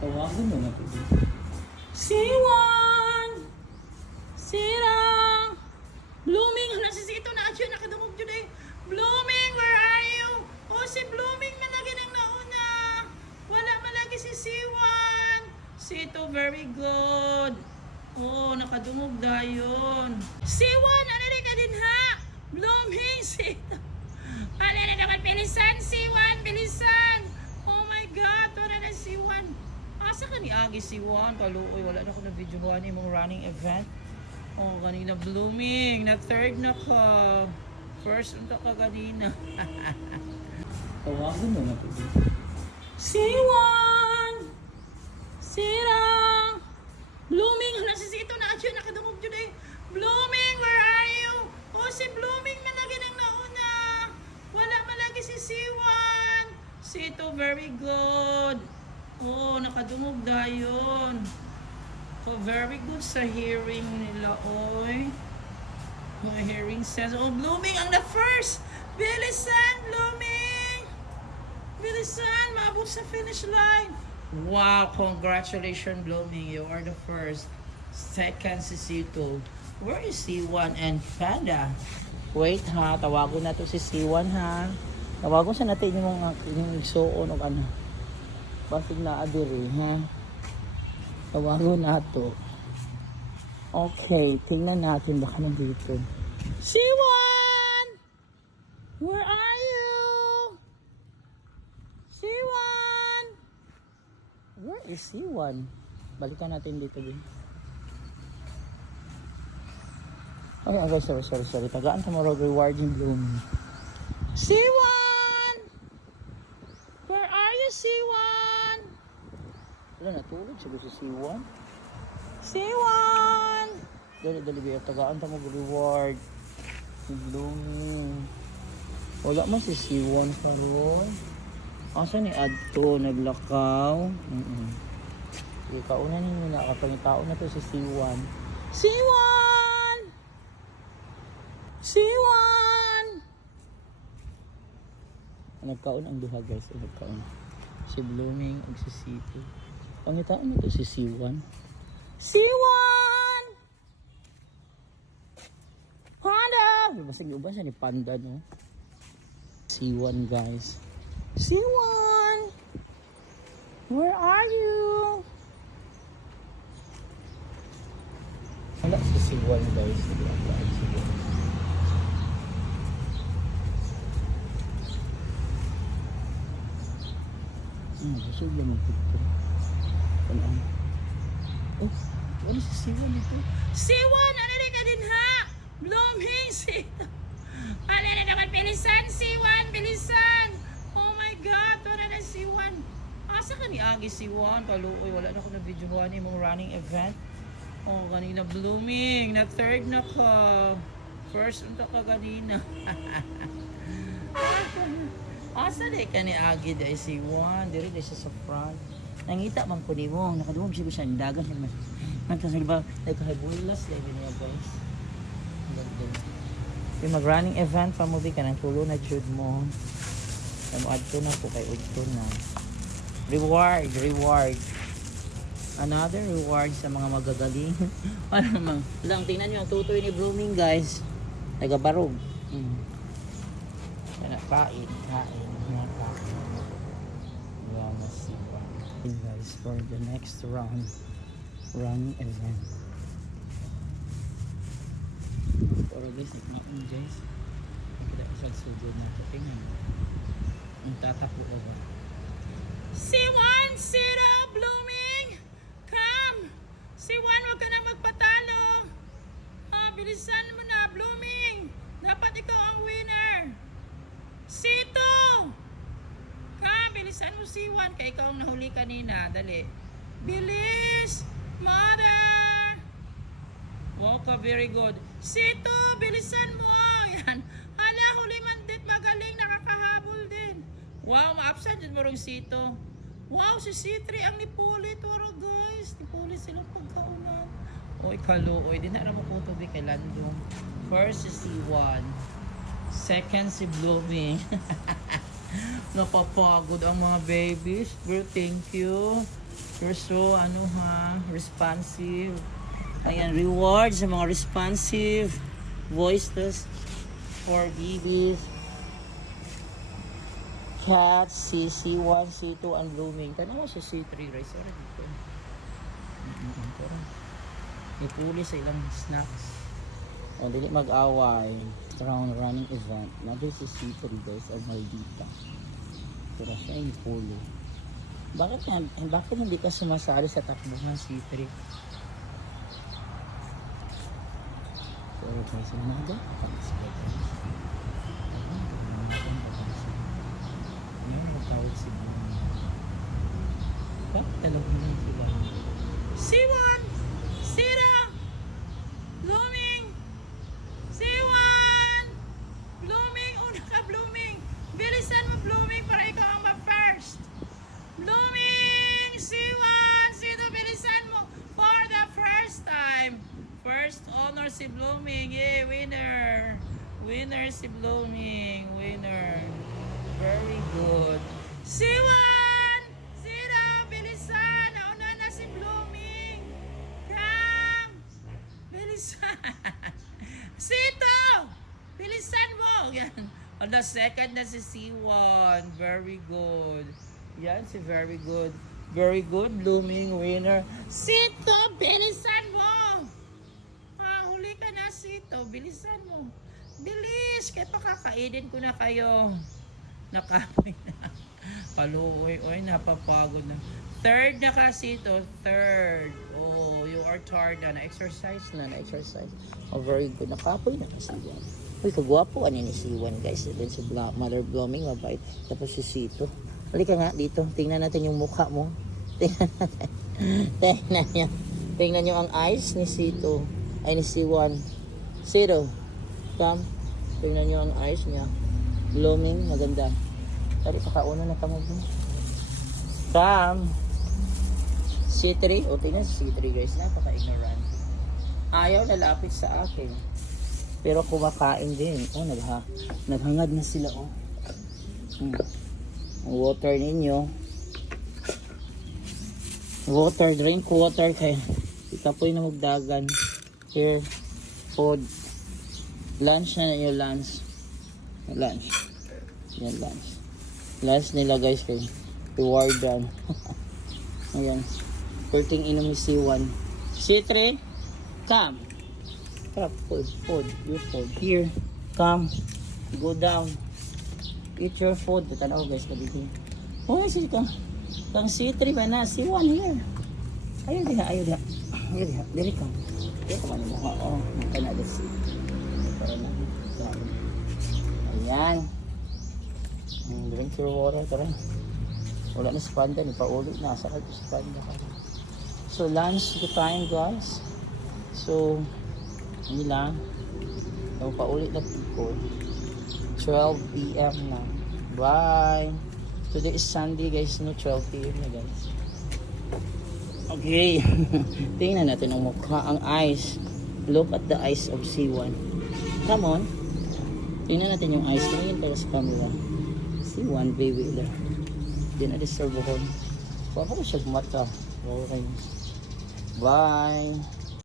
Tawagan mo na po. C1! Sira! Blooming! Nasisito na atyo, nakadungog dyan eh. Blooming, where are you? Oh, si Blooming na lagi nang nauna. Wala malagi si C1. C2, very good. Oh, nakadungog dayon. C1, ano rin ka din ha? Blooming, C2. Ano na naman, bilisan, C1, bilisan. Oh my God, wala na C1. Asa ka ni Agi C1? Kaluoy, wala na ako na videohan yung mga running event. Oh, kanina Blooming. Na third na ka. First unta ka kanina. Tawagan mo na po. C1! Sira! Blooming! Nasisito na atyo, nakadungog dyan eh. Blooming, where are you? Oh, si Blooming na lagi nang nauna. Wala malagi si C1. C2, very good. Oh, nakadungog dayon. So, very good sa hearing nila, oy. My hearing says, oh, Blooming ang the first! Bilisan, Blooming! Bilisan, maabot sa finish line. Wow, congratulations, Blooming. You are the first. Second si C2. Where is C1 and Panda? Wait ha, tawagon na to si C1 ha. Tawagon sa natin yung igsuon o ano. Basig na adiri, ha? Tawagon na to. Okay, tingnan natin baka nandito. C1! Where are you? C1! Where is C1? Balikan natin dito din. Okay, sorry. Tagaan ka mo rewarding bloom. C1! Where are you, C1? Wala, natulog siguro si C1. C1! Dali, biya. Tagaan ka mo reward. Si Blooming. Wala man si C1 karon. Asa ni Adto naglakaw? Sige, kauna ninyo na. Kapangitao na to si C1. C1! C1! Nagkaon ang duha guys. Nagkaon. Si Blooming ug si C2. Pangitaan mo to si C1. C1! Panda! Basig uban siya ni Panda, no? C1 guys. C1! Where are you? Wala si C1 guys. Busog lang ang pito. Walaan. Oh, wala si C1 ito. C1! Ano rin ka din ha? Blooming C2. Ano na naman, bilisan C1, bilisan! Oh my God, wala na C1. Asa ka ni Agi C1? Kaluoy, wala na ako na videohan yung mga running event. Oh, kanina Blooming. Na third na ka. First unta ka kanina. Asa di ka ni Agi dahil C1? Diri dahil siya sa front. Nangita man ko ni mo. Nakadumog siya siya. Dagan siya naman. Nagkasal ba? Nagkahibulas. Dahil niya guys. Yung mag-running event pa mo ka ng tulo na jud mo. Add to na po kay Udto na. Reward. Another reward sa mga magagaling. Parang lang, tingnan nyo ang tutoy ni Blooming guys. Nagabarog. Kain. Wow, masipa. Okay guys, for the next running event. Pero guys, ikmain guys. Kita isang sugod na ito. Tingnan. Ang tatakbo ako. C1, Sira, Blooming! Come! C1, huwag ka na magpatalo. Bilisan mo na, Blooming. Dapat ikaw ang winner. C2! Come, bilisan mo C1. Kaya ikaw ang nahuli kanina. Dali. Bilis! Mother! Wow ka, very good. C2, bilisan mo. Yan. Hala, huli mandit. Magaling, nakakahabol din. Wow, ma-absent yun mo rin C2. Wow, si C3 ang nipulit. Waro guys. Nipulit silang pagkaunan. Oy, kaluoy. Di na naman ko ito kay Lando. First si C1. Second si Blooming. Napapagod ang mga babies. Bro, thank you. You're so, responsive. Ayan, reward sa mga responsive voices for babies. Cats, C1, C2, and blooming. Tanong mo si C3, rice. Sorry dito. Ipuli sa ilang snacks. O, dili mag-away. Round running event. Nandun si C3 guys, ang maldita. Pero siya yung pulo. Bakit hindi ka sumasali sa takbuhan C3? Sorry guys, ano ba? Tawag si Blooming. Bakit talagang lang sila? C1! Sira! Blooming! C1! Blooming! Una ka, Blooming! Bilisan mo, Blooming, para ikaw ang ma-first! Blooming! C1! Sino bilisan mo for the first time? First honor si Blooming. Yay! Winner! Winner si Blooming. Winner. Very good. C1! Sira! Bilisan! Nauna na si Blooming! Come! Bilisan! Sito! Bilisan mo! Yan. On the second na si C1. Very good. Yan si very good. Very good, Blooming, winner. Sito! Bilisan mo! Huli ka na, Sito. Bilisan mo. Bilis! Kaya pakakainin ko na kayo. Nakapoy na. Paluoy. Oy, napapagod na. Third na kasi ito. Third. Oh, you are tired na. Na-exercise na. Na-exercise. Oh, very good. Nakapoy na kasi yan. Uy, kagwapo. Ano ni C1, guys? Then si Mother Blooming, mabait. Tapos si Sito. Halika nga dito. Tingnan natin yung mukha mo. Tingnan natin. Tingnan nyo. Tingnan nyo ang eyes ni Sito. Ay, ni C1. Sito. Come. Tingnan nyo ang eyes niya. Blooming, maganda. Tari, pakauna na tamo mo. Come. C3. O, tingnan si C3, guys. Napaka-ignorant. Ayaw lalapit sa akin. Pero kumakain din. Oh, naghangad na sila, oh. Water ninyo. Water, drink water kay ikapoy na magdagan. Here, food. Lunch na ninyo, lunch. Lunch. Yan, lunch. Lunch nila, guys, kay rewardan. Ayan. Perting inom ni C1. C3, come. Come, food. Your food. Here, come. Go down. Eat your food. Tanaw, guys, kadito. Oh, sige ka. Kang C3 ba na? C1 here. Ayun diha, ayun diha. Ayun diha. Diri ka. Diri ka man mo. Oo, makanada si. Para na. Ayan. Drink your water. Tara. Wala na si Panda. Paulit na. Sakal ko si Panda. So, lunch time, guys. So, hindi lang. So, paulit na po. 12 p.m. na. Bye. Today is Sunday, guys. No, 12 p.m. na, guys. Okay. Tingnan natin ang mukha, ang eyes. Look at the eyes of C1. Come on. Tingnan natin yung eyes. Tingnan tayo sa camera. C1, baby. Di na deserve ako. Baka ko siya mata. Okay. Bye.